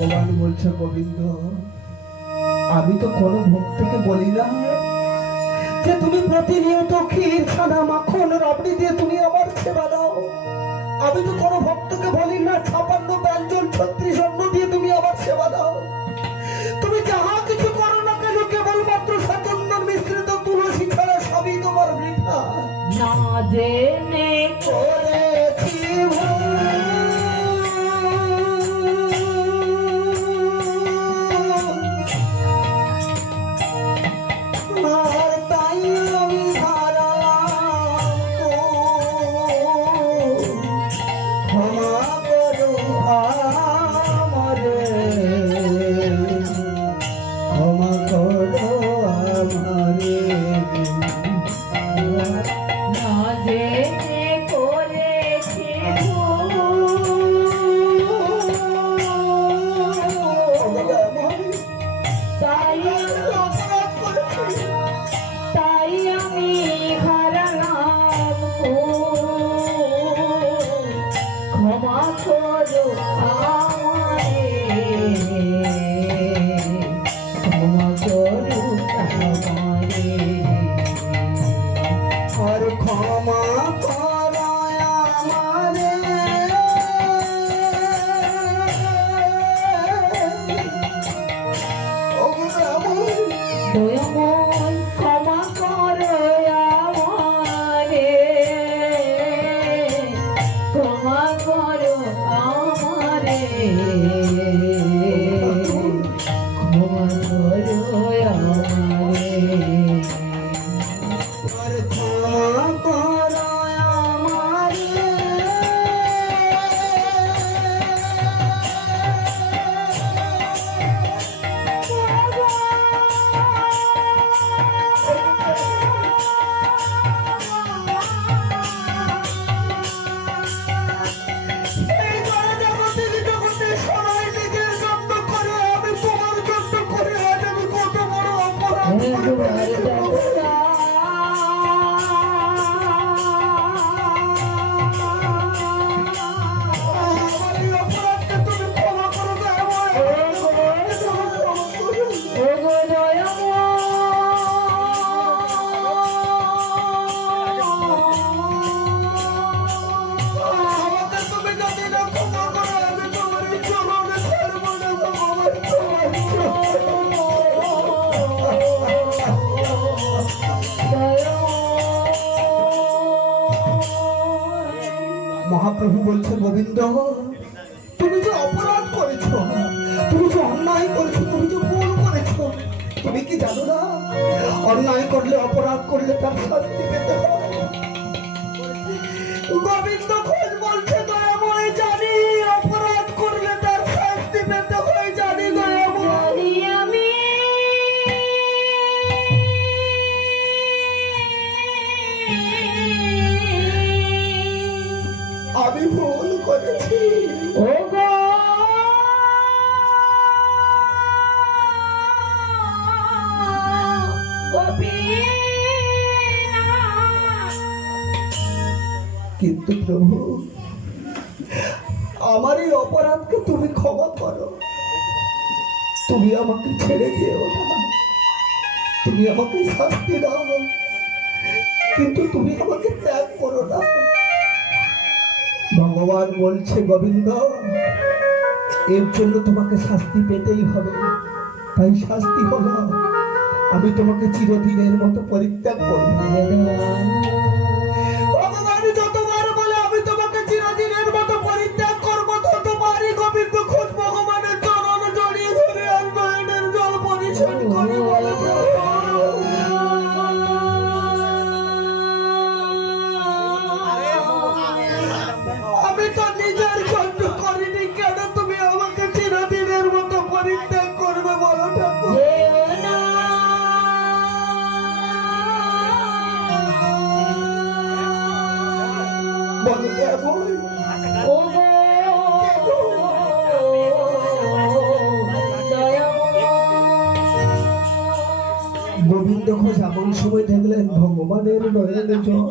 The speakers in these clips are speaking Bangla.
ভগবান বলছে গোবিন্দ, আমি তো কোনো ভক্তকে বলি না যে তুমি প্রতিনিয়ত ক্ষীর ছানা মাখন রাবড়ি দিয়ে তুমি আমার সেবা দাও। আমি তো কোনো ভক্তকে বলি না 56 ব্যঞ্জন 36 অন্ন দিয়ে তুমি আমার সেবা দাও। তুমি যাহা কিছু করো না কেন কেবলমাত্র সচন্দন মিশ্রিত তুলসী ছাড়া সবই তোমার বৃথা। না জেনে করেছি আর তাই আমি হারালাম গো। ক্ষমা করো আমারে, ক্ষমা করো আমারে। না জেনে করেছি তাই তাই আমি হারালাম গো। ক্ষমা করো আমারে, ক্ষমা করো আমারে। আর ক্ষমা করো আমারে, দয়াময় ক্ষমা করো আমারে, ক্ষমা করো আমারে, ক্ষমা করো আমারে। আর ক্ষমা করো আমারে। এই জগতের জগতের সবাই নিজের জন্য করে, আমি তোমার জন্য করে আজ আমি কত বড় অপরাধ করে ফেলেছি। আমার এই অপরাধকে তুমি ক্ষমা করো দয়াময়। আমাকে তুমি যদি না ক্ষমা করো, আমি তোমার এই চরণে ছাড়বো না ভগবান। মহাপ্রভু বলছে গোবিন্দ, তুমি যে অপরাধ করেছো, তুমি যে অন্যায় করেছো, তুমি যে ভুল করেছো, তুমি কি জানো না অন্যায় করলে অপরাধ করলে তার শাস্তি পেতে হয়। গোবিন্দ ঘোষ বলছে দয়াময়, জানি অপরাধ করলে তার শাস্তি পেতে হয়, জানি দয়াময়। আমি ভুল করেছি। কিন্তু প্রভু, আমার এই অপরাধকে তুমি ক্ষমা করো। তুমি আমাকে ছেড়ে দিও না, তুমি আমাকে শাস্তি দাও, কিন্তু তুমি আমাকে ত্যাগ করো না। ভগবান বলছে গোবিন্দ, এর জন্য তোমাকে শাস্তি পেতেই হবে। তাই শাস্তি হলো আমি তোমাকে চিরদিনের মতো পরিত্যাগ করব। ভগবান যতবার বলে আমি তোমাকে চিরদিনের মতো পরিত্যাগ করবো, ততবারই গোবিন্দ ঘোষ ভগবানের চরণ জড়িয়ে ধরে আর নয়নের জল পরিশোধ করে বলে, আমি তো নিজের জন্য করিনি, কেন তুমি আমাকে চিরদিনের মতো পরিত্যাগ করবে বলো ঠাকুর? বলো কেমন? গোবিন্দ ঘোষ এমন সময় দেখলেন ভগবানের নয়নে জল।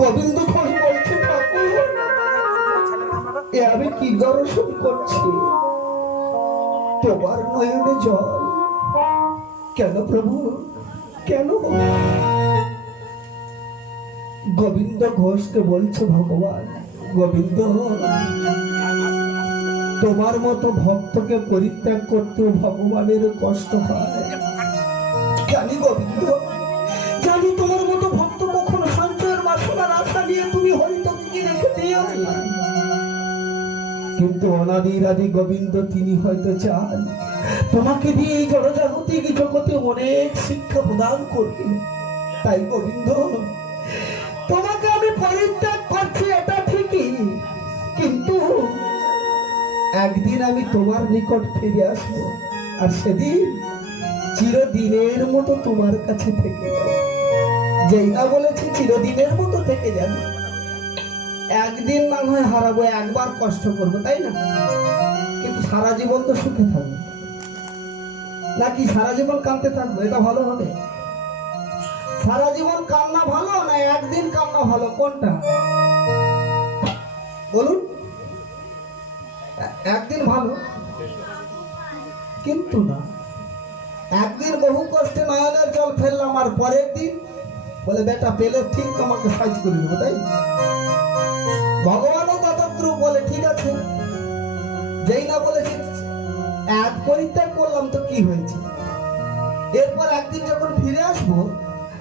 গোবিন্দ ঘোষ বলছে ঠাকুর, এ আমি কি দর্শন করছি, তোমার নয়নে জল। কেন প্রভু, কেন? গোবিন্দ ঘোষকে বলছে ভগবান, গোবিন্দ তোমার মতো ভক্তকে পরিত্যাগ করতেও ভগবানের কষ্ট হয়। জানি গোবিন্দ, জানি তোমার মতো ভক্ত কখনো সঞ্চয়ের বাসনার আশা নিয়ে তুমি হরিতকে রেখে দিও। কিন্তু অনাদির আদি গোবিন্দ তিনি হয়তো চান তোমাকে দিয়ে এই জড়জাগতিক জগতে অনেক শিক্ষা প্রদান করবে। তাই গোবিন্দ তোমাকে আমি পরিত্যাগ করছি, এটা ঠিকই, কিন্তু একদিন আমি তোমার নিকট ফিরে আসবো, আর সেদিন চিরদিনের মতো তোমার কাছে থেকে যাবো। যেই না বলেছি চিরদিনের মতো থেকে যাবে, একদিন না হয় হারাবো, একবার কষ্ট করবো, তাই না? কিন্তু সারা জীবন তো সুখে থাকবো, নাকি সারা জীবন কাঁদতে থাকবো? এটা ভালো হবে? সারা জীবন কান্না ভালো না একদিন কান্না ভালো, কোনটা বলুন? একদিন ভালো, কিন্তু না, একদিন বহু কষ্টে নয়নের জল ফেললাম, আর পরের দিন বলে বেটা পেলে ঠিক তোমাকে সাইজ করে দেবো, তাই? ভগবানও ততদ্রুপ বলে, ঠিক আছে, যেই না বলেছি এক পরিত্যাগ করলাম তো কি হয়েছে, এরপর একদিন যখন ফিরে আসবো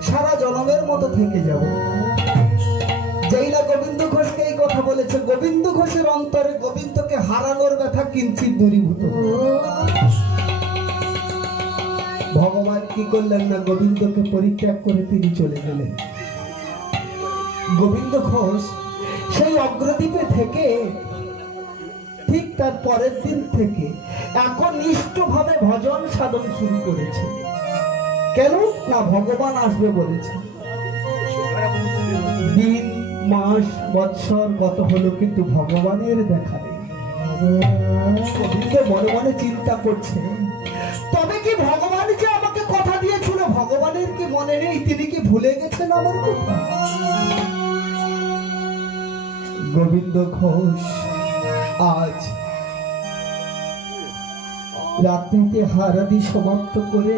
সারা জনমের মতো থেকে যাব। যেই না গোবিন্দ ঘোষকে এই কথা বলেছে, গোবিন্দ ঘোষের অন্তরে গোবিন্দকে হারানোর ব্যথা কিঞ্চিত দূরীভূত। ভগবান কি করলেন না, গোবিন্দকে পরিত্যাগ করে তিনি চলে গেলেন। গোবিন্দ ঘোষ সেই অগ্রদ্বীপে থেকে ঠিক তার পরের দিন থেকে এখন নিষ্ঠভাবে ভজন সাধন শুরু করেছে। কেন না, ভগবান আসবে বলেছে। দিন মাস বৎসর গত হলো, কিন্তু ভগবানের দেখা নেই। গোবিন্দ মনে মনে চিন্তা করছে, তবে কি ভগবান যে আমাকে কথা দিয়েছিল, ভগবানের কি মনে নেই? তিনি কি ভুলে গেছেন আমার কথা? গোবিন্দ ঘোষ আজ রাত্রিতে হারাদি সমাপ্ত করে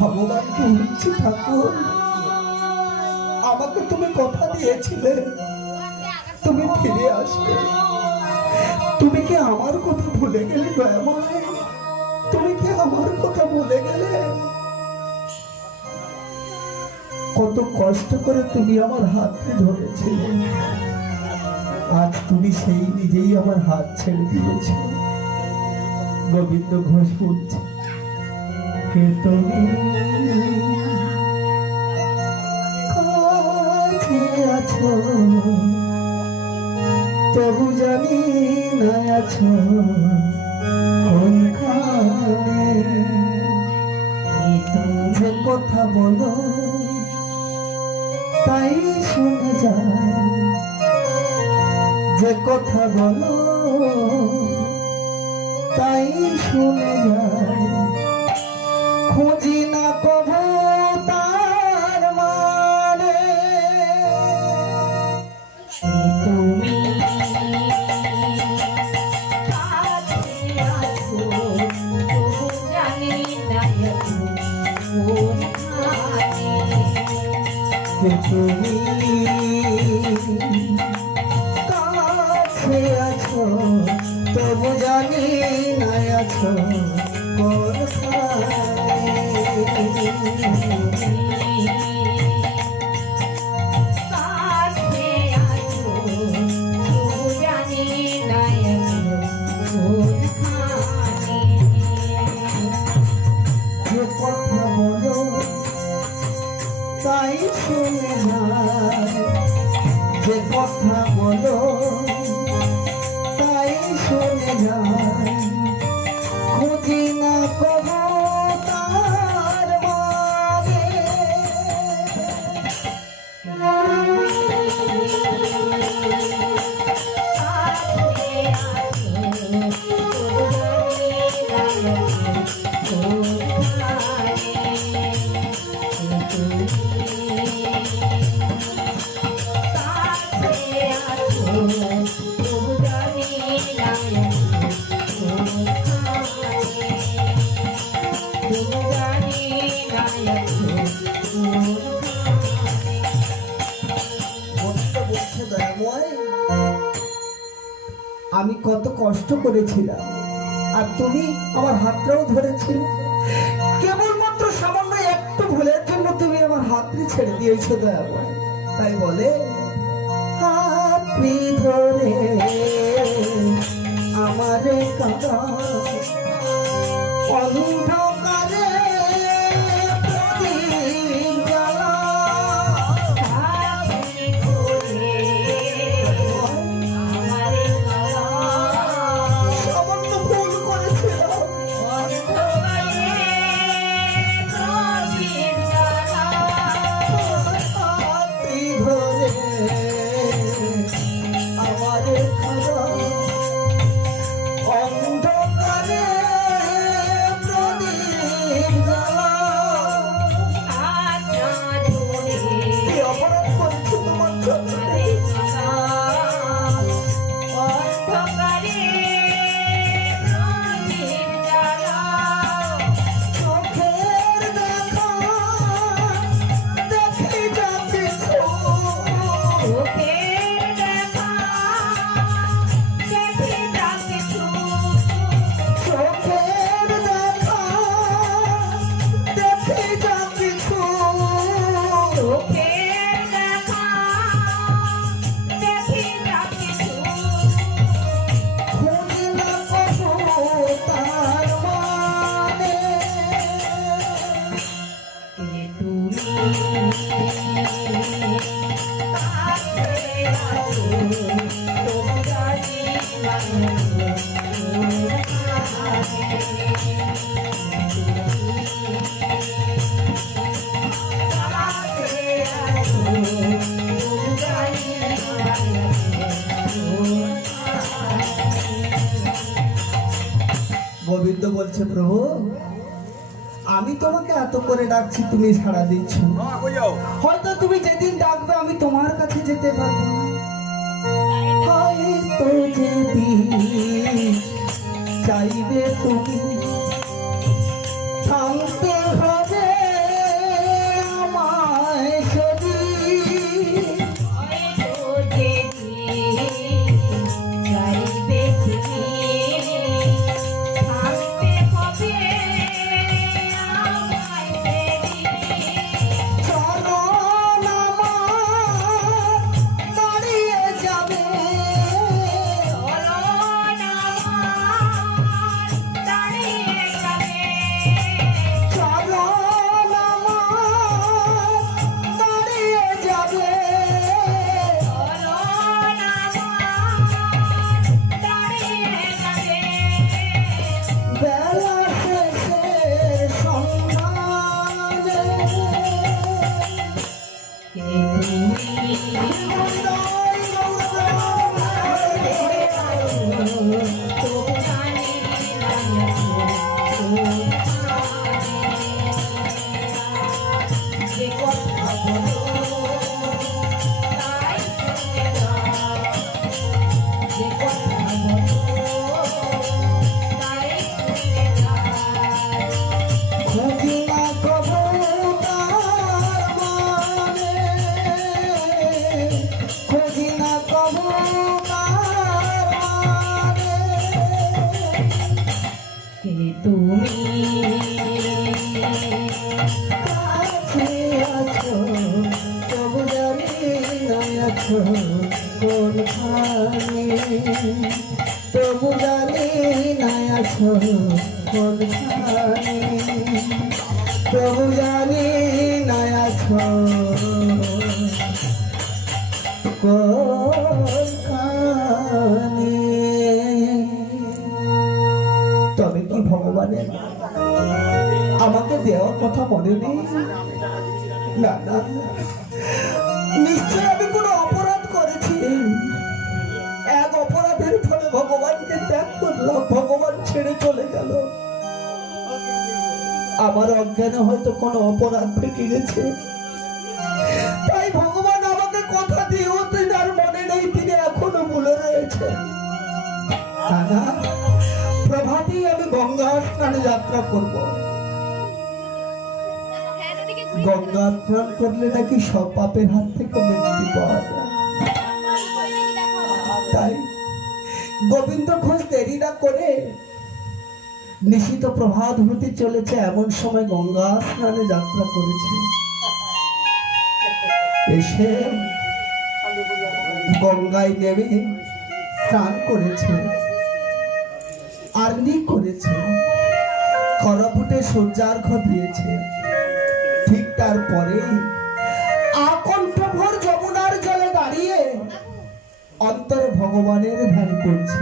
ভগবানকে বলছি, ঠাকুর আমাকে তুমি কথা দিয়েছিলে তুমি ফিরে আসবে, তুমি কি আমার কথা ভুলে গেলে দয়াময়? তুমি কি আমার কথা ভুলে গেলে? কত কষ্ট করে তুমি আমার হাতকে ধরেছিলে, আজ তুমি সেই নিজেই আমার হাত ছেড়ে দিয়েছ। গোবিন্দ ঘোষ বলছে, কে তুমি কাছে আছো, তবু জানি না আছো কোনখানে। যে কথা বলো তাই শুনে যায়, যে কথা বলো তাই শুনে যায়, খুঁজি না কভু তার মানে। তুমি কাছে আছো, তবু জানি না আছো কোনখানে। তুমি কাছে আছো, তবু জানি না আছো কোনখানে। যে কথা বলো তাই শুনে যায়, যে কথা বলো তাই শুনে যায়, খুঁজি না কবু তার মানে। Oh আমি কত কষ্ট করেছিলাম, আর তুমি আমার হাতটাও ধরেছিলে। কেবলমাত্র সামান্য একটু ভুলের জন্য তুমি আমার হাতটি ছেড়ে দিয়েছো দয়া করে। তাই বলে হাতটি ধরে আমারে কাঁদা অন্ধকারে প্রদীপ জ্বালা। হাতে ধরে আমারে কাঁদা সামান্য ভুল করেছিলাম, অন্ধকারে প্রদীপ জ্বালা। হাতটি ধরে আমারে কাঁদা অন্ধকারে প্রদীপ জ্বালা। হাতটা ধরে কি অপরাধ করেছি তোমার জন্য? আমারে কাঁদা অন্ধকারে প্রদীপ জ্বালা। চোখের দেখা দেখি যা কিছু, চোখের দেখা দেখি যা কিছু। চোখের দেখা দেখি যা কিছু, চোখের দেখা দেখি যা কিছু। খুঁজি না কবু তার মানে। কে তুমি কাছে আছো তবু জানি গোবিন্দ বলছে প্রভু, আমি তোমাকে এত করে ডাকছি, তুমি সাড়া দিচ্ছ না। হয়তো তুমি যেদিন ডাকবে আমি তোমার কাছে যেতে পারবো না। হয়তো যেদিন চাইবে তুমি থামতে হবে আমায় সেদিন। হয়তো যেদিন চাইবে তুমি থাকতে হবে আমায় সেদিন। চরণ আমার দাঁড়িয়ে যাবে, চরণ আমার দাঁড়িয়ে যাবে। চরণ আমার দাঁড়িয়ে যাবে। চরণ আমার দাঁড়িয়ে যাবে। বেলা শেষের সন্ধানে কে তুমি তবু জানি না যে কথা বলো তাই শুনে যাও। যে কথা বলো তাই শুনে যাও। খুঁজি না কবু তার মানে, খুঁজি না কবু তার মানে। কে তুমি কাছে আছো তবু জানি না আছো কোনখানে, তবু জানি না আছো কোনখানে, তবু জানি না আছো কোনখানে। তবে কি ভগবানের আমাকে দেওয়ার কথা মনে নেই? না না, নিশ্চয় আমি কোনো অপরাধ করেছি। এক অপরাধের ফলে ভগবানকে ত্যাগ করলাম, ভগবান ছেড়ে চলে গেল। আমার অজ্ঞানে হয়তো কোনো অপরাধ থেকে গেছে, তাই ভগবান আমাকে কথা দিয়েও আর মনে নেই, তিনি এখনো ভুলে রয়েছে। না না, প্রভাতেই আমি গঙ্গা স্নানে যাত্রা করব। গঙ্গা স্নান করলে নাকি সব পাপের হাত থেকে মুক্তি পাওয়া যায়। তাই গোবিন্দ ঘোষ দেরি না করে নিশিত প্রভাত হতে চলেছে এমন সময় গঙ্গা স্নানে যাত্রা করেছে। এসে গঙ্গায় নেমে স্নান করেছে, আরনি করেছে, খরাপুটে সূর্যার্ঘ্য দিয়েছে। ঠিক তারপরে আকণ্ঠভর যমুনার জলে দাঁড়িয়ে অন্তর ভগবানের ধ্যান করছে।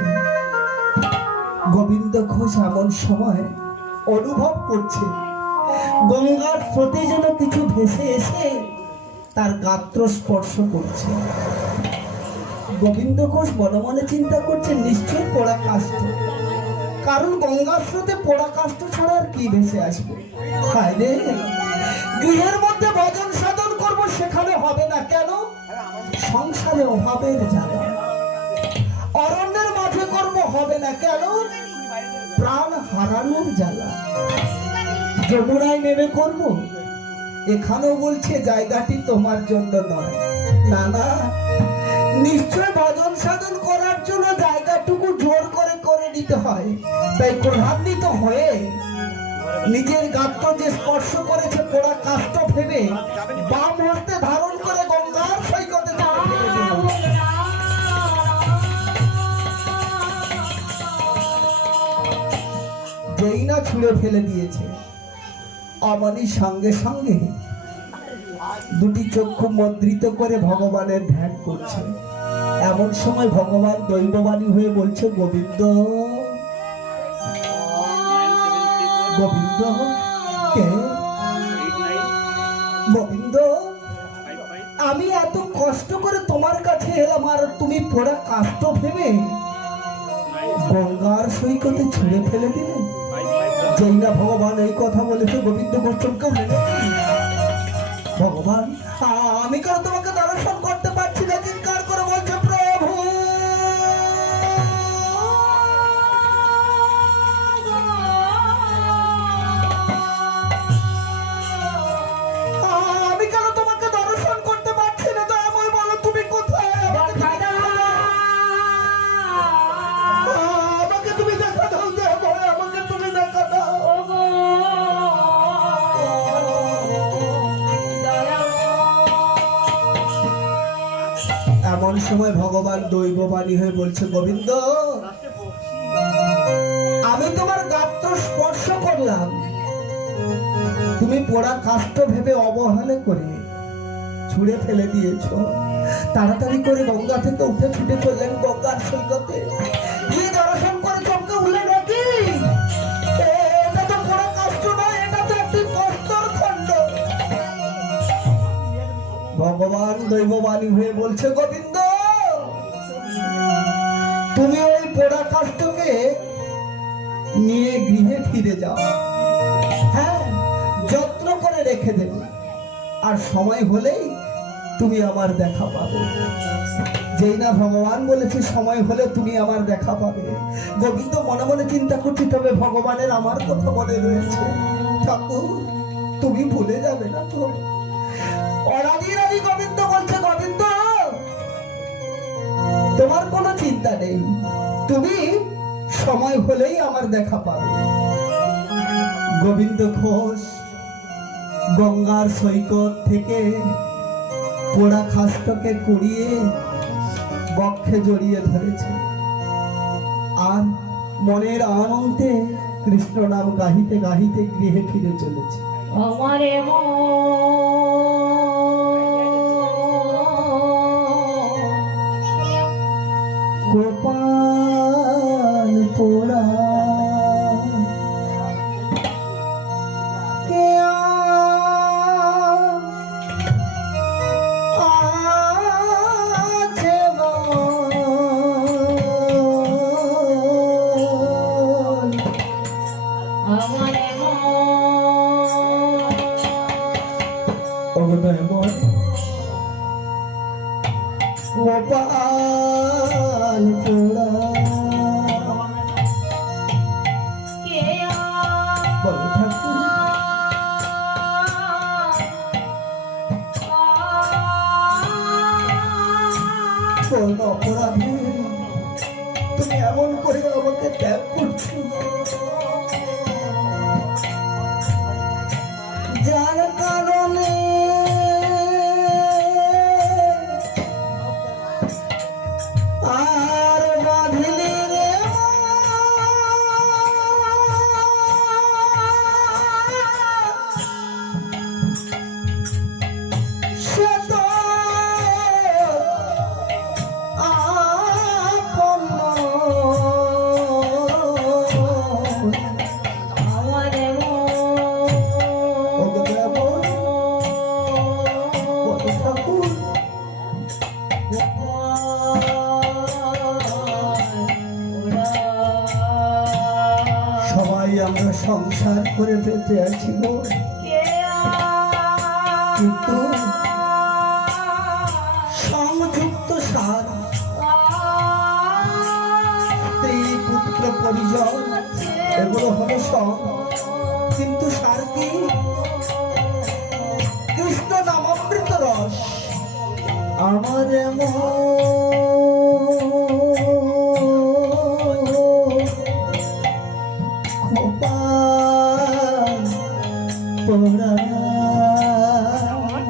গোবিন্দ ঘোষ এমন সময় অনুভব করছে গঙ্গার স্রোতে যেন কিছু ভেসে এসে তার গাত্র স্পর্শ করছে। গোবিন্দ ঘোষ মনে মনে চিন্তা করছে নিশ্চয়ই পোড়া কাষ্ঠ, কারণ গঙ্গার স্রোতে পোড়া কাষ্ঠ ছাড়া আর কি ভেসে আসবে। হায় রে, গৃহের মধ্যে ভজন সাধন করব সেখানে হবে না কেন? সংসারে অভাবের জ্বালা। অরণ্যের মাঝে করব হবে না কেন? প্রাণ হারানোর জ্বালা। যমুনায় নেমে করব, এখানেও বলছে জায়গাটি তোমার জন্য নয়। না না, নিশ্চয় ভজন সাধন করার জন্য জায়গাটুকু জোর করে করে নিতে হয়। তাই ক্রধান্বিত হয়ে নিজের গাত্র যে স্পর্শ করেছে পোড়া কাষ্ঠ ভেবে বাম হস্তে ধারণ করে গঙ্গার সৈকতে ছুঁড়ে ফেলে দিল। যেই না ছুঁড়ে ফেলে দিয়েছে, অমনি সঙ্গে সঙ্গে দুটি চক্ষু মুদ্রিত করে ভগবানের ধ্যান করছে। এমন সময় ভগবান দৈববাণী হয়ে বলছে, গোবিন্দ গোবিন্দ কে? গোবিন্দ, আমি এত কষ্ট করে তোমার কাছে এলাম আর তুমি পোড়া কাষ্ঠ ভেবে গঙ্গার সৈকতে ছুঁড়ে ফেলে দিলে। যেই না ভগবান এই কথা বলেছে, গোবিন্দ গোচমকেও লেগে ভগবান, আমি কেন তোমাকে দর্শন করতে পারছি না? চিৎকার করে বলছে, প্রভু আমি কেন তোমাকে দর্শন করতে পারছি না? দয়াময় বলো, তুমি কোথায়? আমাকে তুমি দেখা দাও, দয়াময় আমাকে তুমি দেখা দাও। এমন সময় ভগবান দৈববাণী হয়ে বলছে, গোবিন্দ আমি তোমার গাত্র স্পর্শ করলাম, তুমি পোড়া কাষ্ঠ ভেবে অবহেলা করে ছুঁড়ে ফেলে দিয়েছ। তাড়াতাড়ি করে গঙ্গা থেকে উঠে ছুটে চললেন গঙ্গার সৈকতে। গিয়ে দর্শন করে চমকে উঠলেন, নাকি এটা তো পোড়া কাষ্ঠ নয়, এটা তো একটি প্রস্তর খণ্ড। ভগবান দৈববাণী হয়ে বলছে, গোবিন্দ তুমি ওই পোড়া কাষ্ঠকে নিয়ে গৃহে ফিরে যাও। হ্যাঁ, যত্ন করে রেখে দেবে, আর সময় হলেই তুমি আমার দেখা পাবে। যেই না ভগবান বলেছে সময় হলে তুমি আমার দেখা পাবে, গোবিন্দ মনে মনে চিন্তা করছি, তবে ভগবানের আমার কথা মনে রয়েছে। ঠাকুর তুমি ভুলে যাবে না তো? অরাজি গোবিন্দ বলছে, গোবিন্দ তোমার কোনো চিন্তা নেই, তুমি সময় হলেই আমার দেখা পাবে। গোবিন্দ ঘোষ গঙ্গার সৈকত থেকে পোড়া কাষ্ঠকে কুড়িয়ে বক্ষে জড়িয়ে ধরেছে আর মনের আনন্দে কৃষ্ণ নাম গাহিতে গাহিতে গৃহে ফিরে চলেছে। আমারে গোপাল পোড়া গোপাল পোড়া বলো ঠাকুর, কোন অপরাধে তুমি এমন করে আমাকে ত্যাগ করছো, যার কারণে আর বাঁধলি রে সে তো আপন আমার ঠাকুর সবাই আমরা সংসার করে বেঁচে আছি গো, কিন্তু সংযুক্ত সার স্ত্রী পুত্র পরিজন এগুলো হলো সব, কিন্তু সার কি? কৃষ্ণ নামামৃত রস। আমার খোপা তোরা আমার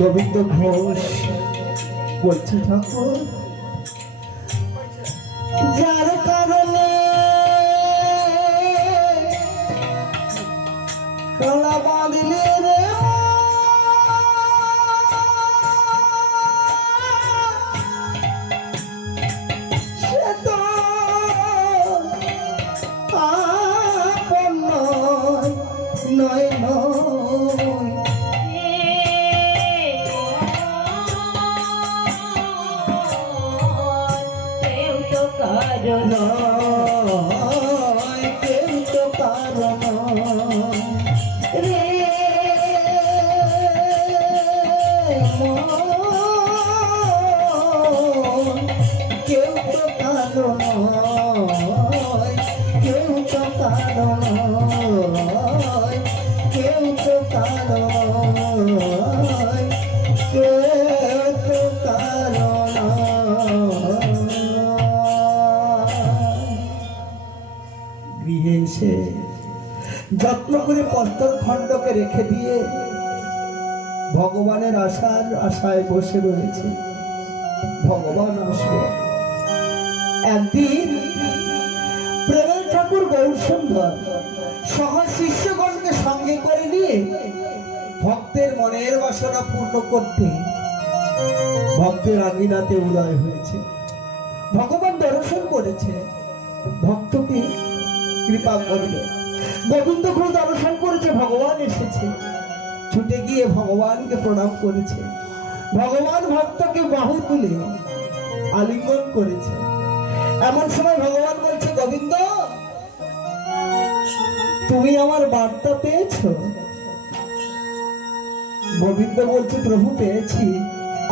গোবিন্দ ঘোষ বলছে ঠাকুর, যার কারণে কলা বাঁধলে রে সে তো আপন নয় নয় নয়, কেউ তো কারণ রে কেউ তো কারণ, কেউ তো কারণ, কেউ তো কারণ, কেউ তো কারণ। গৃহে এসে যত্ন করে পস্তর খণ্ডকে রেখে দিয়ে ভগবানের আশায় বসে রয়েছে, ভগবান আসবে একদিন। প্রেমের ঠাকুর গৌরসুন্দর সহ শিষ্যগণকে সঙ্গে করে নিয়ে ভক্তের মনের বাসনা পূর্ণ করতে ভক্তের আঙিনাতে উদয় হয়েছে। ভগবান দর্শন করেছে, ভক্তকে কৃপা করবে। গোবিন্দ ঘোষ দর্শন করেছে, ভগবান এসেছে, ছুটে গিয়ে ভগবানকে প্রণাম করেছে। ভগবান ভক্তকে বাহু তুলে আলিঙ্গন করেছে। এমন সময় ভগবান বলছে, গোবিন্দ তুমি আমার বার্তা পেয়েছো? গোবিন্দ বলছে, প্রভু পেয়েছি,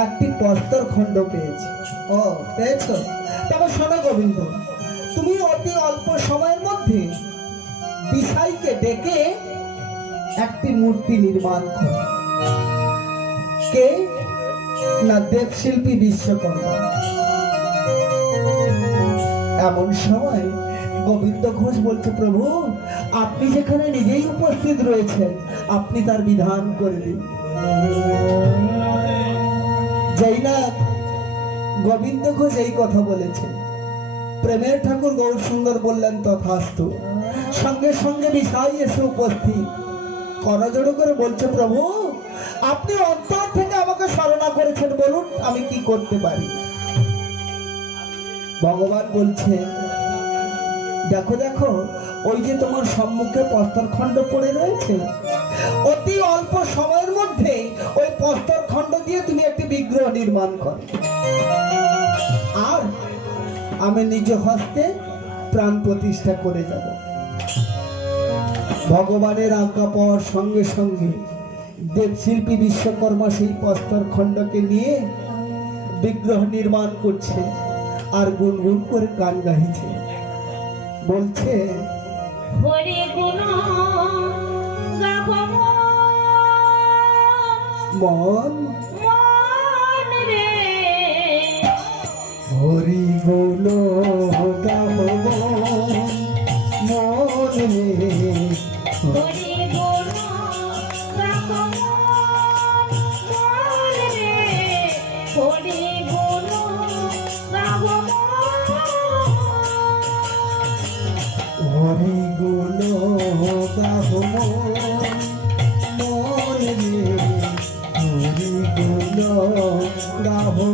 একটি প্রস্তর খণ্ড পেয়েছি। ও পেয়েছো? তবে শোনো গোবিন্দ, তুমি অতি অল্প সময়ের মধ্যে দিশাইকে ডেকে একটি মূর্তি নির্মাণ করো। কে? না, দেবশিল্পী বিশ্বকর্মা। এমন সময় গোবিন্দ ঘোষ বলছে, প্রভু আপনি যেখানে নিজেই উপস্থিত রয়েছেন, আপনি তার বিধান করে দিন। যেই না গোবিন্দ ঘোষ এই কথা বলেছে। প্রেমের ঠাকুর গৌর সুন্দর বললেন তথাস্তু। সঙ্গে সঙ্গে বিষয় এসে উপস্থিত, করজোড়ো করে বলছে, প্রভু আপনি অন্তর থেকে আমাকে শরণা করেছেন, বলুন আমি কি করতে পারি। ভগবান বলছে, দেখো দেখো ওই যে তোমার সম্মুখে প্রস্তরখণ্ড পড়ে রয়েছে, অতি অল্প সময়ের মধ্যে ওই প্রস্তরখণ্ড দিয়ে তুমি একটি বিগ্রহ নির্মাণ করো, আর আমি নিজ হস্তে প্রাণ প্রতিষ্ঠা করে যাব। ভগবানের আজ্ঞা পাওয়ার সঙ্গে সঙ্গে দেবশিল্পী বিশ্বকর্মা সেই প্রস্তরখণ্ডকে নিয়ে বিগ্রহ নির্মাণ করছে আর গুনগুন করে গান গাইছে, বলছে, হরি গুণ গাবো মন মন রে, হরি গুণ গাবো মন রে, হরি গুণ গাবো মন রে, হরি গুণ গাবো হরি গুণ গাবো মন রে, হরি গুণ গাবো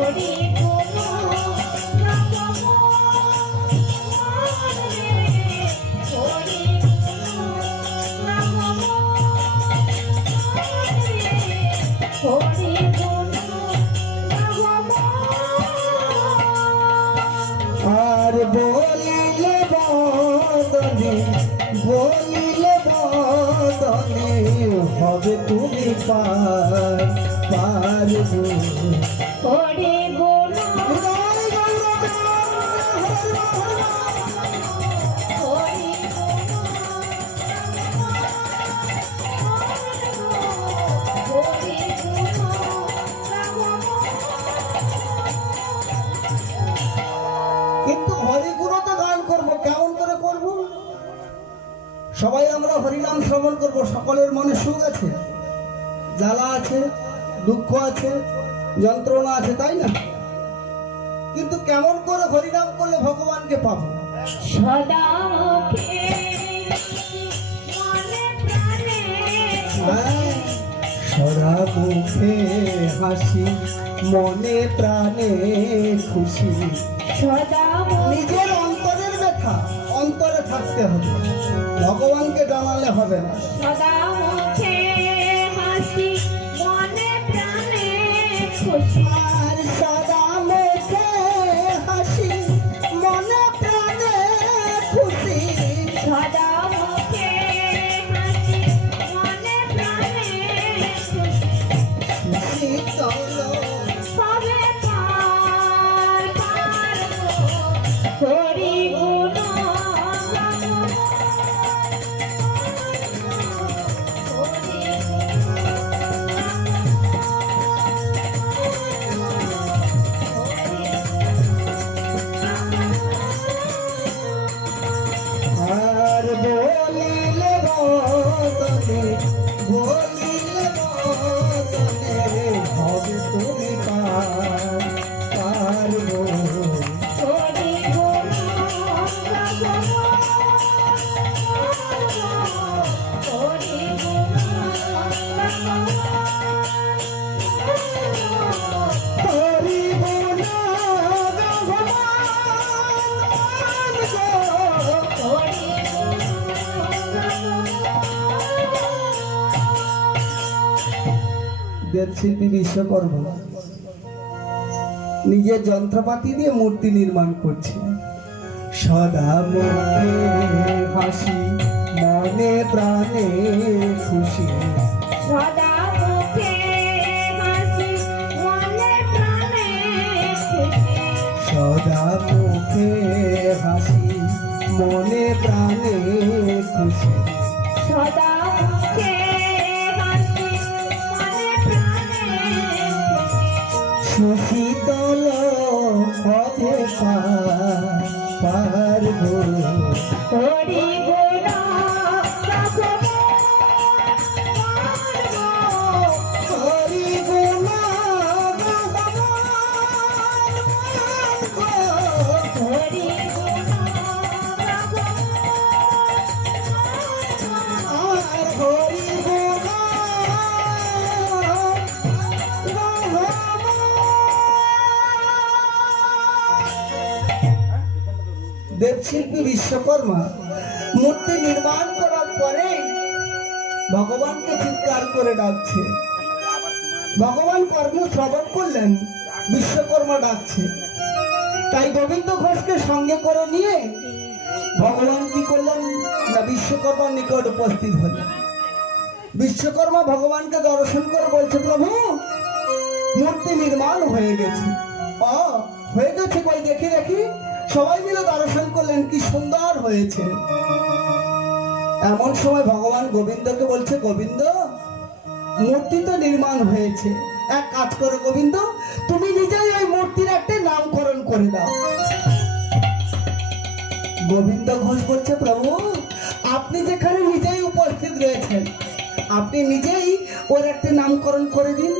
হরি গুণ গাবো মন রে, হরি গুণ গাবো মন রে, হরি গুণ গাবো। আর বলিলে বদনে, বলিলে বদনে হবে তুমি পার পারবো। হরি গুণ হরি হরি কিন্তু হরিগুণ তো গান করবো, কেমন করে করব? সবাই আমরা হরিনাম শ্রবণ করব, সকলের মনে সুখ আছে, জ্বালা আছে, দুঃখ আছে, যন্ত্রণা আছে, তাই না? কিন্তু কেমন করে হরিনাম করলে ভগবানকে পাবো? সদা মুখে মনে প্রাণে হ্যাঁ, সদা মুখে হাসি, মনে প্রাণে খুশি। সদা মুখে নিজের অন্তরের ব্যথা অন্তরে থাকতে হবে, ভগবানকে জানালে হবে না। সদা মুখে হাসি মনে প্রাণে খুশি। আর সদা মুখে হাসি, মনে প্রাণে খুশি। সদা মুখে হাসি মনে প্রাণে খুশি। শীতল সবে পার পারবো, হরি গুণ গাবো। হরি আর বলিলে বদনে, বলিলে বদনে হবে তুমি পার পারবো। হরি গুণ গাবো। হরি গুণ গাবো। হরি গুণ গাবো মন গো। হরি গুণ গাবো। দেবশিল্পী বিশ্বকর্মা নিজের যন্ত্রপাতি দিয়ে মূর্তি নির্মাণ করছে। সদা মুখে হাসি, মনে প্রাণে খুশি। সদা মুখে হাসি মনে প্রাণে খুশি। সদা মুখে হাসি, মনে প্রাণে খুশি। সদা মুখে হাসি মনে প্রাণে খুশি। সুশীতল হবে পারবো। হরি গুণ গাবো পারবো। হরি গুণ শিল্পী বিশ্বকর্মা মূর্তি নির্মাণ করার পরে ভগবানকে চিৎকার করে ডাকছে। ভগবান কর্ম শ্রবণ করলেন, বিশ্বকর্মা ডাকছে, তাই গোবিন্দ ঘোষকে সঙ্গে করে নিয়ে ভগবান কি করলেন না বিশ্বকর্মার নিকট উপস্থিত হলেন। বিশ্বকর্মা ভগবানকে দর্শন করে বলছে, প্রভু মূর্তি নির্মাণ হয়ে গেছে। হয়ে গেছে কই দেখি দেখি। সবাই মিলে দর্শন করলেন, কি সুন্দর হয়েছে। এমন সময় ভগবান গোবিন্দকে বলছে, গোবিন্দ মূর্তি তো নির্মাণ হয়েছে, এক কাজ করো গোবিন্দ, তুমি নিজেই ওই মূর্তির একটা নামকরণ করে দাও। গোবিন্দ ঘোষ বলছে, প্রভু আপনি যেখানে নিজেই উপস্থিত রয়েছেন, আপনি নিজেই ওর একটা নামকরণ করে দিন।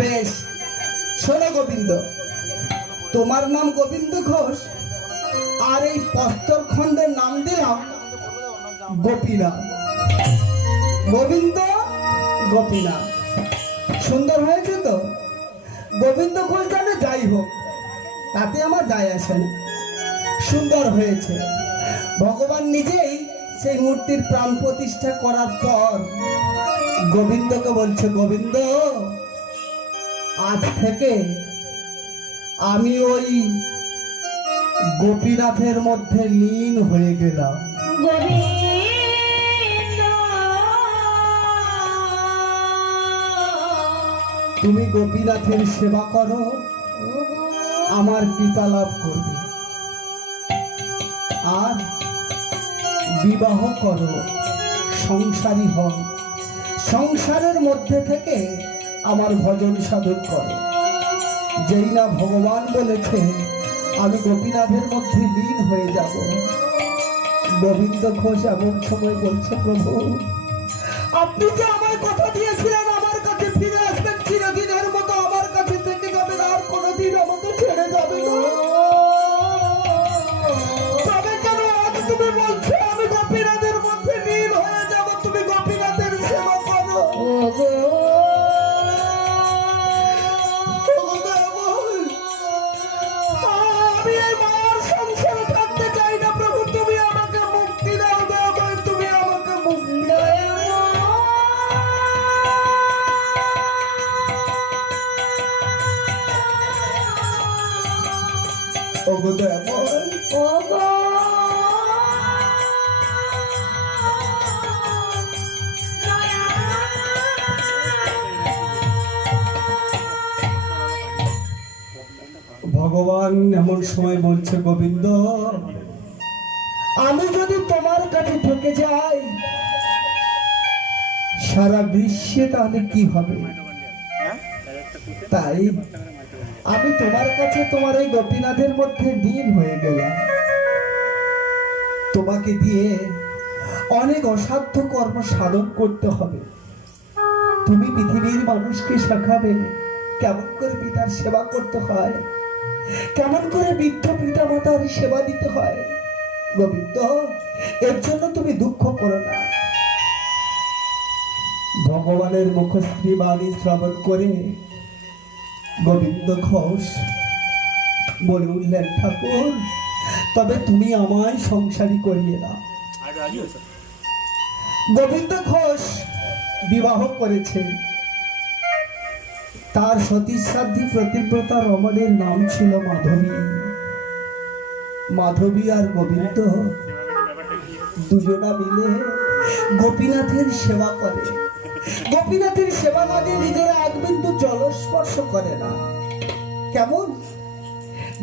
বেশ, শোনো গোবিন্দ, তোমার নাম গোবিন্দ ঘোষ, আর এই প্রস্তরখণ্ডের নাম দিলাম গোপীনাথ। গোবিন্দ গোপীনাথ, সুন্দর হয়েছে তো? গোবিন্দ ঘোষ জানে যাই হোক, তাতে আমার যায় আসে না, সুন্দর হয়েছে। ভগবান নিজেই সেই মূর্তির প্রাণ প্রতিষ্ঠা করার পর গোবিন্দকে বলছে, গোবিন্দ আজ থেকে আমি ওই গোপীনাথের মধ্যে লীন হয়ে গেলাম। গোবিন্দ তুমি গোপীনাথের সেবা করো, আমার কৃপা লাভ করবে, আর বিবাহ করো, সংসারী হও, সংসারের মধ্যে থেকে আমার ভজন সাধন করো। যেই না ভগবান বলেছে আমি গোপীনাথের মধ্যে লীন হয়ে যাব, গোবিন্দ ঘোষ এমন সময় বলছে, প্রভু আপনি যে আমার কথা দিয়েছিলেন আমার কাছে ফিরে আসবেন, চিরদিনের মতো আমার কাছে থেকে যাবেন, আর কোনোদিন আমাকে ছেড়ে যাবে না, তবে কেন আজ তুমি বলছো আমি গোপীনাথের মধ্যে লীন হয়ে যাব? তুমি গোপীনাথের সেবা করো। আমি এই মার সংসারে থাকতে চাই না, প্রভু তুমি আমাকে মুক্তি দাও, দয়াময় তুমি আমাকে মুক্তি দাও। ওগো দয়াময়, ওগো ভগবান এমন সময় বলছে, গোবিন্দ আমি যদি তোমার কাছে থেকে যাই সারা বিশ্বে তাহলে কি হবে? তাই আমি তোমার কাছে তোমার এই গোপীনাথের মধ্যে লীন হয়ে গেলাম। তোমাকে দিয়ে অনেক অসাধ্য কর্ম সাধন করতে হবে। তুমি পৃথিবীর মানুষকে শেখাবে কেমন করে পিতার সেবা করতে হয়, কেমন করে বৃদ্ধ পিতা মাতার সেবা দিতে হয়। গোবিন্দ এর জন্য তুমি দুঃখ করো না। ভগবানের মুখশ্রী বাণী শ্রবণ করে গোবিন্দ ঘোষ বলে উঠলেন, ঠাকুর তবে তুমি আমায় সংসারী করিয়ে দাও। গোবিন্দ ঘোষ বিবাহ করেছে, তার সতীসাধ্যী প্রতিব্রতা রমণের নাম ছিল মাধবী। মাধবী আর গোবিন্দ দুজনা মিলে গোপীনাথের সেবা করে। গোপীনাথের সেবা না দিয়ে নিজেরা এক বিন্দু জলস্পর্শ করে না। কেমন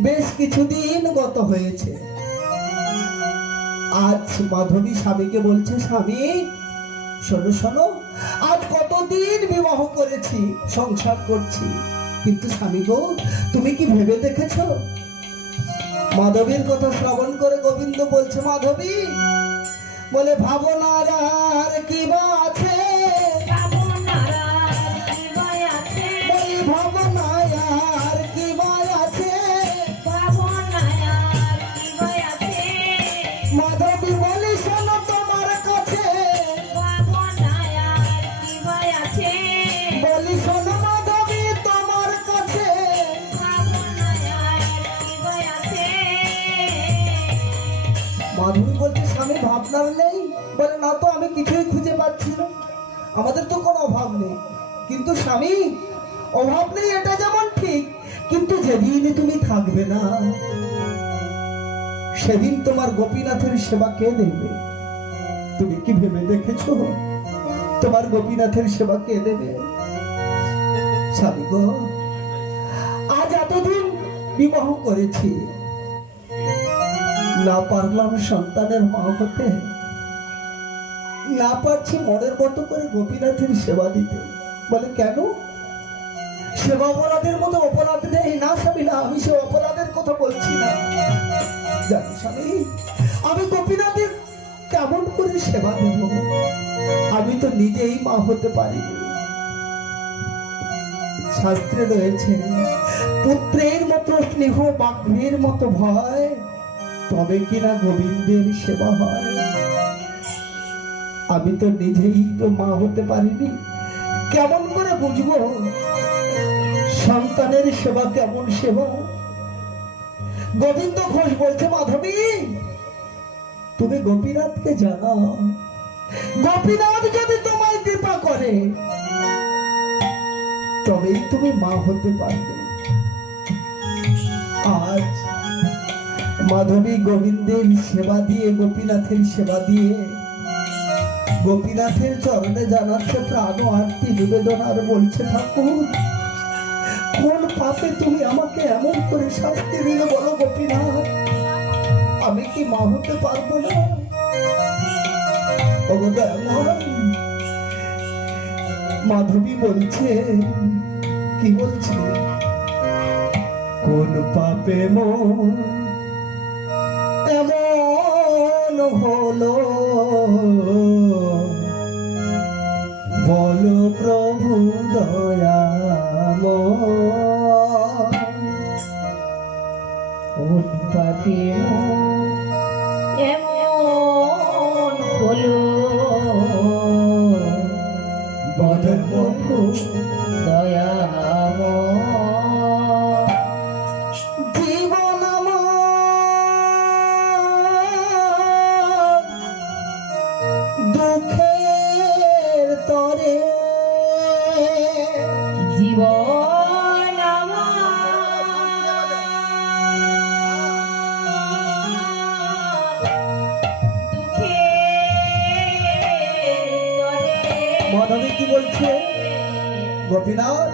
বেশ কিছুদিন গত হয়েছে। আজ মাধবী স্বামীকে বলছে, স্বামী শোনো শোনো, আজ কতদিন বিবাহ করেছি, সংসার করছি, কিন্তু স্বামী গো তুমি কি ভেবে দেখেছো? মাধবীর কথা শ্রবণ করে গোবিন্দ বলছে, মাধবী বলে ভাবনার আর কি বা আছে, ভাবনার আর কি বা আছে, বলি ভাবনায় আর কি বা আছে, ভাবনার আর কি বা আছে, মাধবী বলি শোনো তোমার কাছে, ভাবনার আর কি বা আছে, বলি শোনো মাধবী তোমার কাছে, ভাবনার আর কি বা আছে, আপনার নেই? বলে না তো, আমি কিছুই খুঁজে পাচ্ছি না। আমাদের তো কোনো অভাব নেই, কিন্তু স্বামী অভাব নেই এটা যেমন ঠিক, কিন্তু যেদিন তুমি থাকবে না সেদিন তোমার গোপীনাথের সেবা কে দেবে? তুমি কি ভেবে দেখেছো তোমার গোপীনাথের সেবা কে দেবে? স্বামী গো, আজ এতদিন বিবাহ করেছি, না পারলাম সন্তানের মা হতে, না পারছি মনের মতো করে গোপীনাথের সেবা দিতে। বলে কেন? সেবা অপরাধের মতো অপরাধ নেই। না স্বামী না, আমি সে অপরাধের কথা বলছি না। জানো স্বামী, আমি গোপীনাথের কেমন করে সেবা দেব? আমি তো নিজেই মা হতে পারিনি। শাস্ত্রে রয়েছে, পুত্রের মতো স্নেহ বাঘের মতো ভয়, তবে কিনা গোবিন্দের সেবা হয়। আমি তো নিজেই তো মা হতে পারিনি, কেমন করে বুঝবো সন্তানের সেবা কেমন সেবা? গোবিন্দ ঘোষ বলছে, মাধবী তুমি গোপীনাথকে জানাও, গোপীনাথ যদি তোমায় কৃপা করে তবেই তুমি মা হতে পারবে। আজ মাধবী গোবিন্দের সেবা দিয়ে, গোপীনাথের সেবা দিয়ে গোপীনাথের চরণে জানাচ্ছে প্রাণ আরতি নিবেদন, আর বলছে, ঠাকুর কোন পাপে তুমি আমাকে এমন করে শাস্তি দিলে বলো গোপীনাথ? আমি কি মা হতে পারবো না? মাধবী বলছে, কি বলছে? কোন পাপে মন এমন হলো বলো প্রভু দয়াময়। কোন পাপে এমন হলো বলো প্রভু দয়াময়। জীবন আমার দুঃখের তরে, জীবন আমার মাধবী কি বলছে? গোপীনাথ,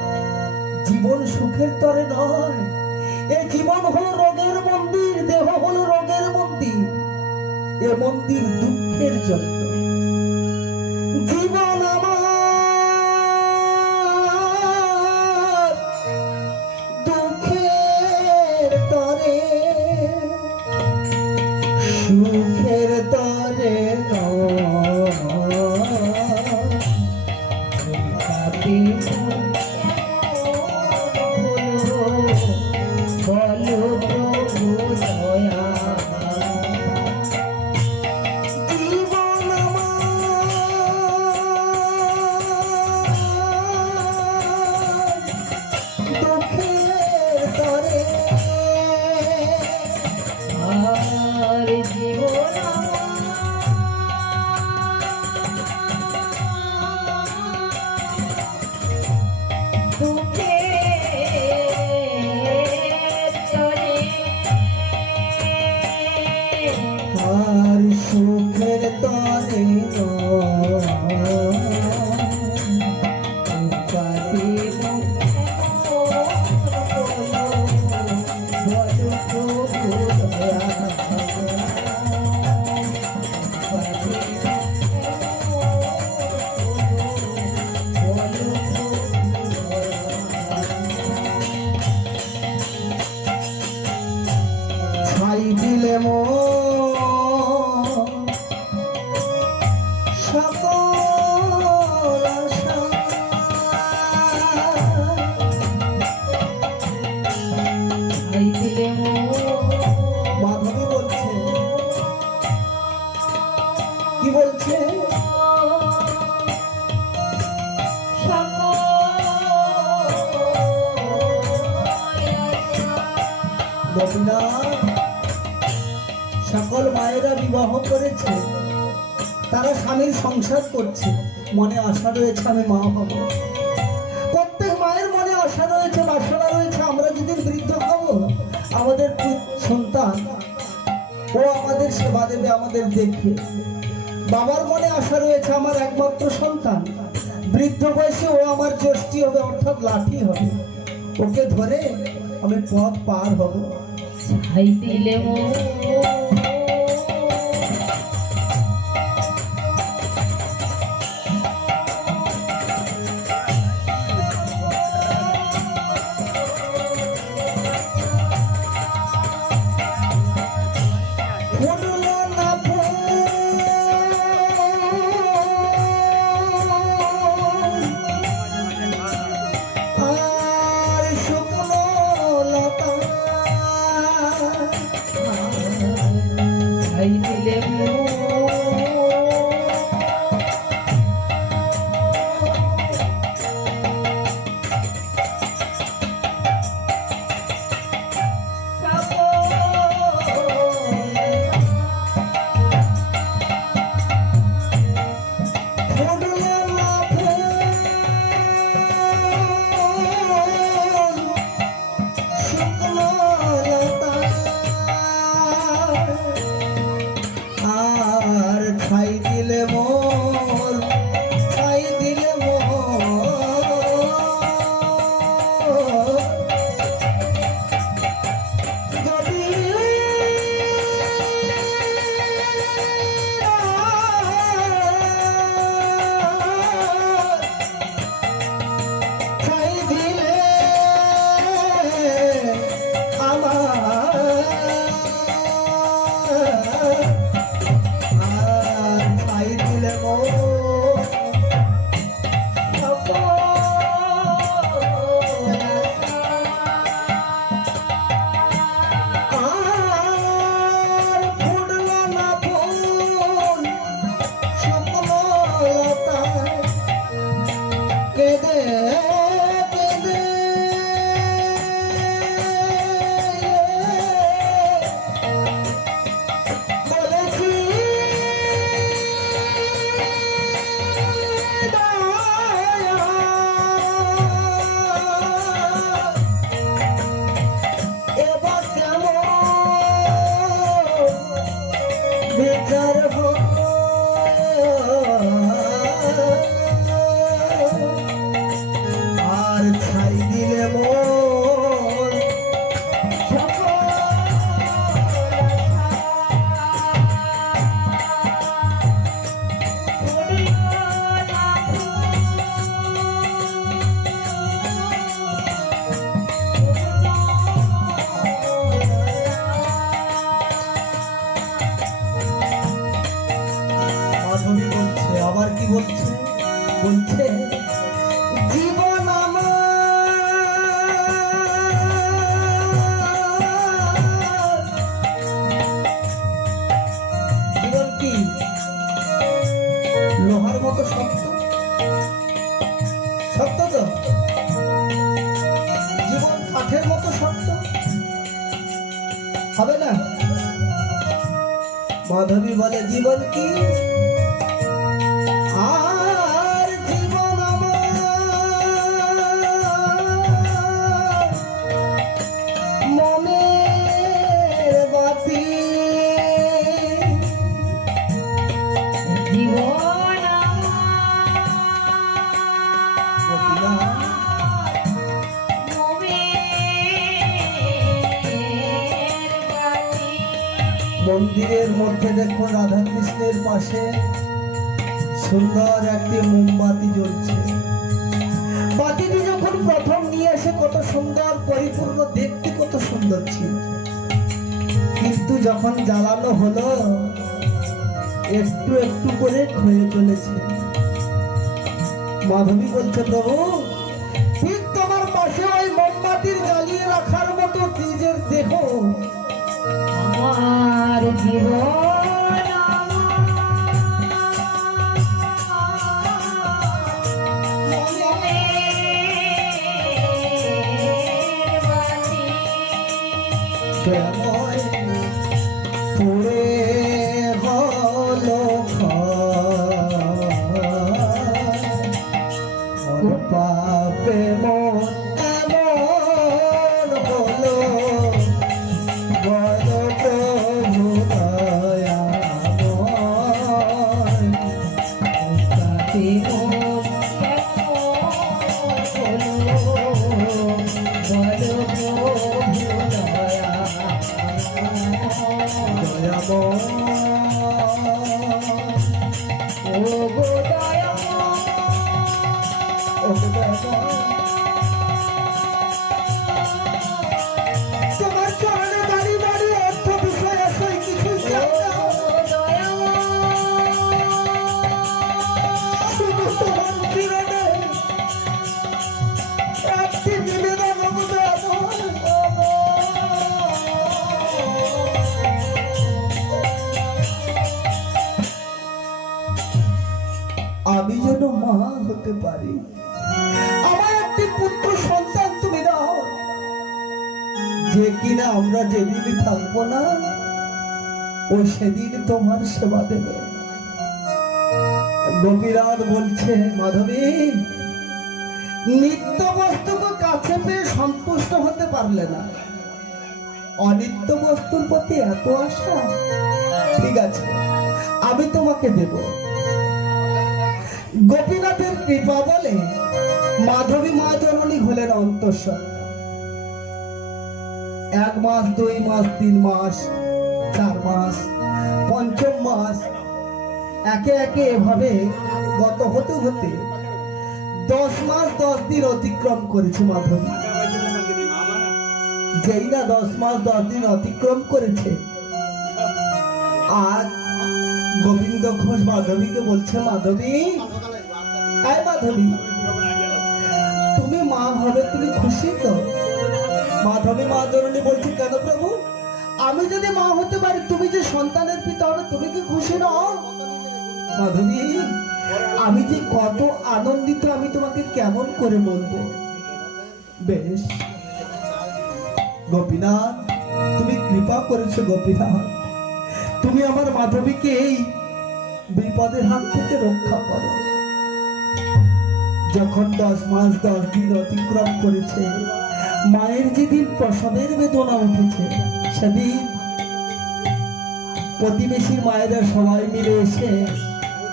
জীবন সুখের তরে নয়, এ জীবন হলো রোগের মন্দির, দেহ হলো রোগের মন্দির, এ মন্দির দুঃখের জন্য। জীবন আমার দুঃখের তরে, সুখের তরে বলো প্রভু দয়া। জীবন আমার দুঃখের তরে, আর জীবন আর সুখের তরে ছাই দিলে সকল আশা, মাধবী বলছে, কি বলছে? গোপীনাথ, সকল মায়েরা বিবাহ করেছে, তারা স্বামীর সংসার করছে, মনে আশা রয়েছে আমি মা হব। প্রত্যেক মায়ের মনে আশা রয়েছে, বাসনা রয়েছে, আমরা যেদিন বৃদ্ধ হব আমাদের সন্তান ও আমাদের সেবা দেবে, আমাদের দেখবে। বাবার মনে আশা রয়েছে আমার একমাত্র সন্তান বৃদ্ধ বয়সে ও আমার জ্যেষ্ঠী হবে, অর্থাৎ লাঠি হবে, ওকে ধরে আমি পথ পার হব। ছাই দিলে ছাই দিলে আর ছাই দিলে মোর, ছাই দিলে মোর, যদি ছাই দিলে বেচার আর ছাই দিলে মোর মাধবী বলছে, আবার কি বলছে? বলছে জীবন আমার, জীবন কি লোহার মতো শক্ত? শক্ত তো? জীবন কাঠের মতো শক্ত হবে না? মাধবী বলে জীবন কি? আর জীবন আমার মনের বাতি, জীবন মন্দিরের মধ্যে দেখুন রাধা কৃষ্ণের পাশে সুন্দর একটি মোমবাতি জ্বলছে। বাতিটি যখন প্রথম নিয়ে এসে কত সুন্দর পরিপূর্ণ, দেখতে কত সুন্দর ছিল, কিন্তু যখন জ্বালানো হলো একটু একটু করে ক্ষয়ে চলেছে। মাধবী বলছে প্রভু ঠিক তোমার পাশে ওই মোমবাতির জ্বালিয়ে রাখার মতো নিজের দেহ আমার জীবন পুরে হলো তোমার চরণে দাঁড়িয়ে দাঁড়িয়ে অর্থ বিষয় আসই কিছুই জানতাম শুধু তোমার কিরণে একটি নিবেদন আমি যেন মা হতে পারি আমার একটি পুত্র সন্তান তুমি দাও যে কিনা আমরা যেদিন থাকবো না ও সেদিন তোমার সেবা দেবে গোপীনাথ বলছে মাধবী নিত্য বস্তুকে কাছে পেয়ে সন্তুষ্ট হতে পারলে না অনিত্য বস্তুর প্রতি এত আশা ঠিক আছে আমি তোমাকে দেব গোপীনাথের কৃপা বলে মাধবী মা জননী হলেন অন্তঃসত্ত্বা 1 মাস 2 মাস 3 মাস 4 মাস পঞ্চম মাস একে একে এভাবে গত হতে হতে 10 মাস 10 দিন অতিক্রম করেছে মাধবী যেই না 10 মাস 10 দিন অতিক্রম করেছে আর গোবিন্দ ঘোষ মাধবীকে বলছে মাধবী আয় মাধবী তুমি মা হবে তুমি খুশি তো মাধবী মা জননী বলছে কেন প্রভু আমি যদি মা হতে পারি তুমি যে সন্তানের পিতা হবে তুমি কি খুশি নও মাধবী আমি যে কত আনন্দিত আমি তোমাকে কেমন করে বলবো বেশ গোপীনাথ তুমি কৃপা করেছো গোপীনাথ তুমি আমার মাধবীকে এই বিপদের হাত থেকে রক্ষা করো যখন 10 মাস 10 দিন অতিক্রম করেছে মায়ের যেদিন প্রসবের বেদনা উঠেছে সেদিন প্রতিবেশী মায়েরা সবাই মিলে এসে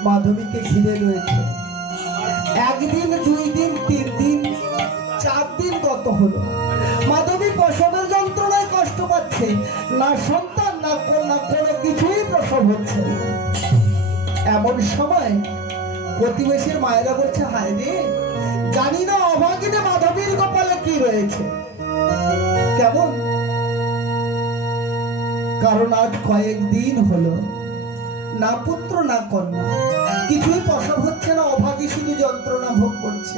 মাধবীকে ঘিরে রয়েছে 1 দিন 2 দিন 3 দিন 4 দিন গত হলো মাধবী প্রসবের যন্ত্রণায় কষ্ট পাচ্ছে না সন্তান না কন্যা কোনো কিছুই প্রসব হচ্ছে না এমন সময় প্রতিবেশীর মায়েরা বলছে হায় রে জানি না অভাগিনী মাধবীর কপালে কি রয়েছে কেমন কারণ আজ কয়েকদিন হলো না পুত্র না কন্যা কিছুই প্রসব হচ্ছে না অভাগী শুধু যন্ত্রণা ভোগ করছে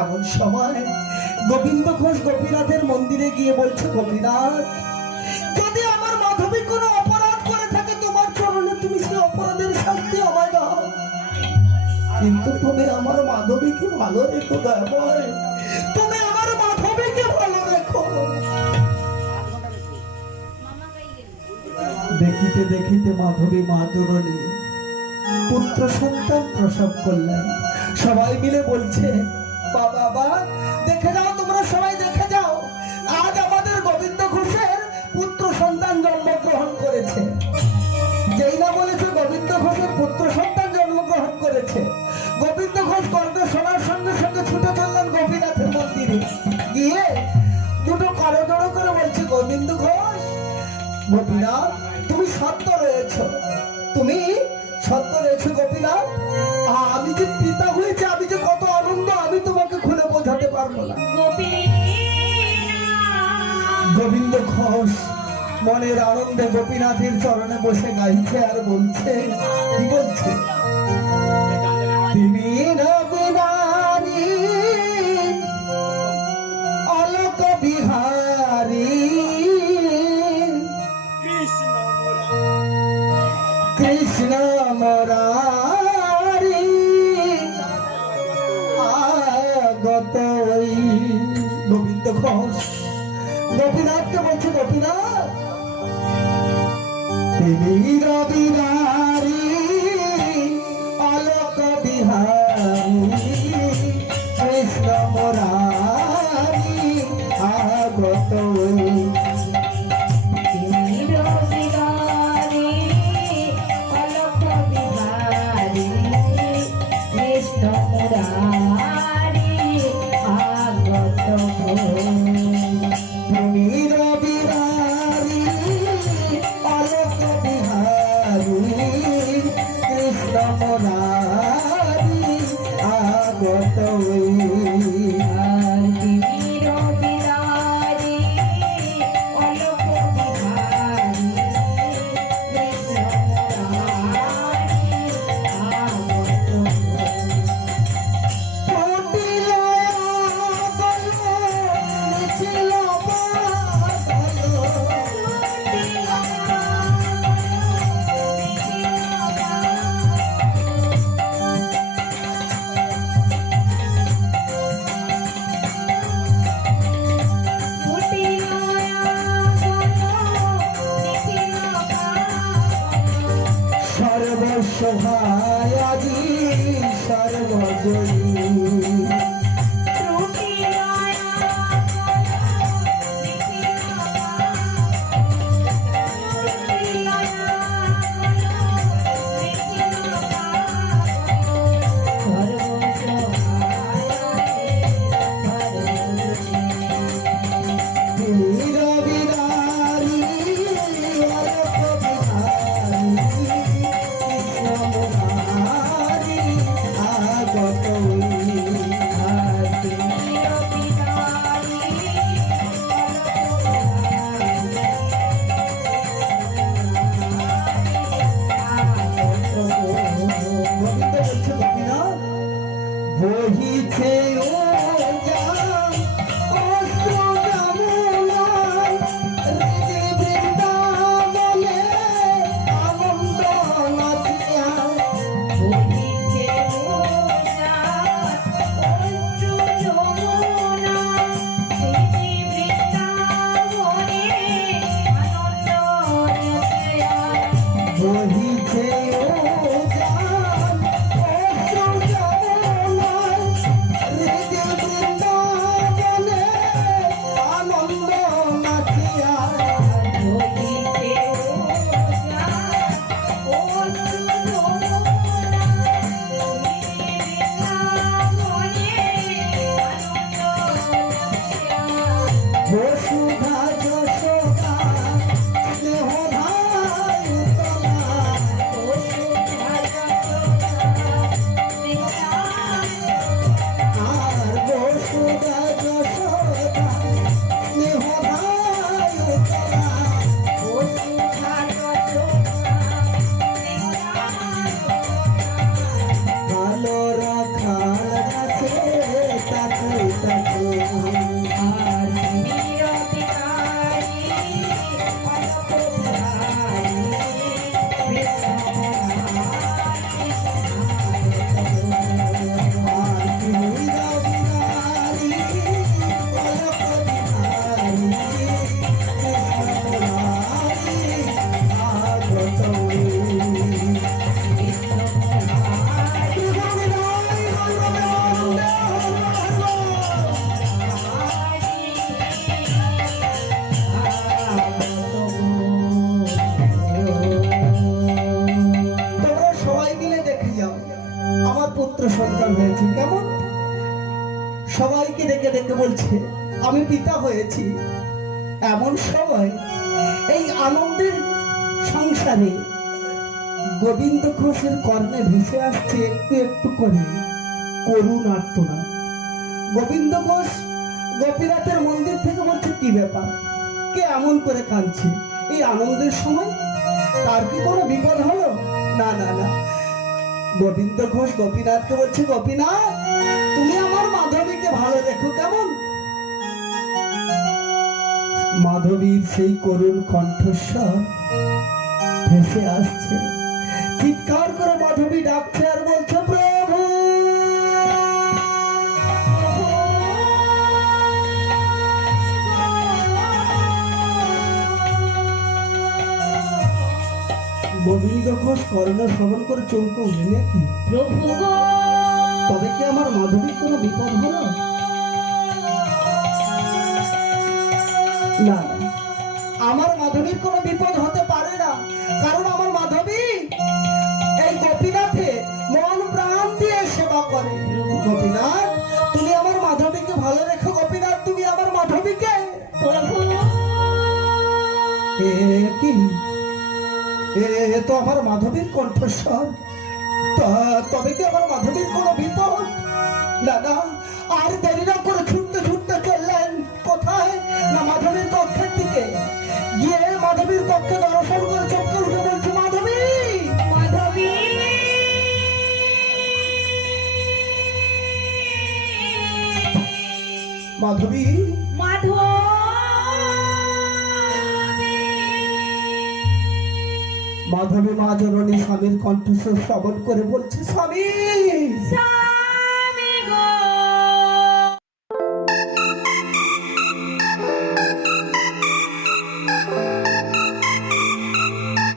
এমন সময় গোবিন্দ ঘোষ গোপীনাথের মন্দিরে গিয়ে বলছে গোপীনাথ যদি আমার মাধবী কোনো অপরাধ করে থাকে তোমার চরণে তুমি সেই অপরাধের শাস্তি আমায় দাও কিন্তু তুমি আমার মাধবীকে ভালো রেখো দয়াময় তুমি আমার মাধবীকে ভালো রেখো দেখিতে দেখিতে মাধবী মা জননী পুত্র সন্তান প্রসব করলেন সবাই মিলে বলছে বাবা দেখে যাও তোমরা সবাই দেখে যাও আজ আমাদের গোবিন্দ ঘোষের পুত্র সন্তান জন্মগ্রহণ করেছে যেই না বলেছে গোবিন্দ ঘোষের পুত্র সন্তান জন্মগ্রহণ করেছে গোবিন্দ ঘোষ কণ্ঠ শোনার সঙ্গে সঙ্গে ছুটে চললেন গোপীনাথের মন্দিরে গিয়ে দুটো করজোড়ো করে বলছে গোবিন্দ ঘোষ গোপীনাথ তুমি সত্য রয়েছো তুমি সত্য রয়েছো গোপীনাথ আমি যে পিতা হয়েছে আমি যে কত আনন্দ আমি তোমাকে খুলে বোঝাতে পারবো না গোবিন্দ ঘোষ মনের আনন্দে গোপীনাথের চরণে বসে গাইছে আর বলছে কি বলছে তিনি রবিবারি অলোক বিহারী কৃষ্ণ মুরারি আগত গোবিন্দ ঘোষ গোপীনাথকে বলছে গোপীনাথ তিনি রবিবারি অলোক বিহারী কৃষ্ণ মুরারি আগত মুরারি আগত আর বীর বিরারি অলোক বিহারি কৃষ্ণ মুরারি আগত ফুটিল বলো মিছিল বলো সর্বসহায় আজি সর্বজয়ী বীর বিরারি অলোক বিহারি কৃষ্ণ মুরারি আগত গোবিন্দ বলছে গোপীনাথ বহিছে ও জান অশ্রু যমুনায় হৃদি বৃন্দাবনে আনন্দ নাচিয়া বহিছে ও জান অশ্রু যমুনায় হৃদি বৃন্দাবনে আনন্দ নাচিয়া বসুধা যশোদা স্নেহধায় উতলা আর বসুধা যশোদা স্নেহধায় উতলা ভালো রাখার আছে তাকে তাকে তোমরা সবাই মিলে দেখে যাও আমার পুত্র সন্তান হয়েছে কেমন সবাইকে ডেকে ডেকে বলছে আমি পিতা হয়েছি এমন সময় এই আনন্দের সংসারে গোবিন্দ ঘোষের কর্ণে ভেসে আসছে একটু একটু করে করুণ আর্তনাদ গোবিন্দ ঘোষ গোপীনাথের মন্দির থেকে বলছে কি ব্যাপার কে এমন করে কাঁদছে এই আনন্দের সময় তার কি কোনো বিপদ হলো না না না গোবিন্দ ঘোষ গোপীনাথকে বলছে গোপীনাথ তুমি আমার মাধবীকে ভালো দেখো কেমন মাধবীর সেই করুণ কণ্ঠস্বর ভেসে আসছে চিৎকার করে মাধবী ডাকছে আর বলছে প্রভু গোবিন্দ ঘোষ কর্ণ শ্রবণ করে চমকে উঠে নাকি প্রভু গো তবে কি আমার মাধবীর কোনো বিপদ হলো না আমার মাধবীর কোনো বিপদ হতে পারে না কারণ আমার মাধবী এই গোপীনাথে মন প্রাণ দিয়ে সেবা করে গোপীনাথ তুমি আমার মাধবীকে ভালো রেখো গোপীনাথ তুমি আমার মাধবীকে প্রভু কি এ তো আমার মাধবীর কণ্ঠস্বর তবে কি আমার মাধবীর কোনো বিপদ? না না, আর দেরি না করে ছুটতে ছুটতে চললেন কোথায়? না মাধবীর কক্ষের দিকে। গিয়ে মাধবীর কক্ষে দর্শন করে চমকে উঠে বলছি, মাধবী মাধবী মাধবী মাধবী মাধবী মা জননী স্বামীর কণ্ঠস্বর শ্রবণ করে বলছে, স্বামী স্বামী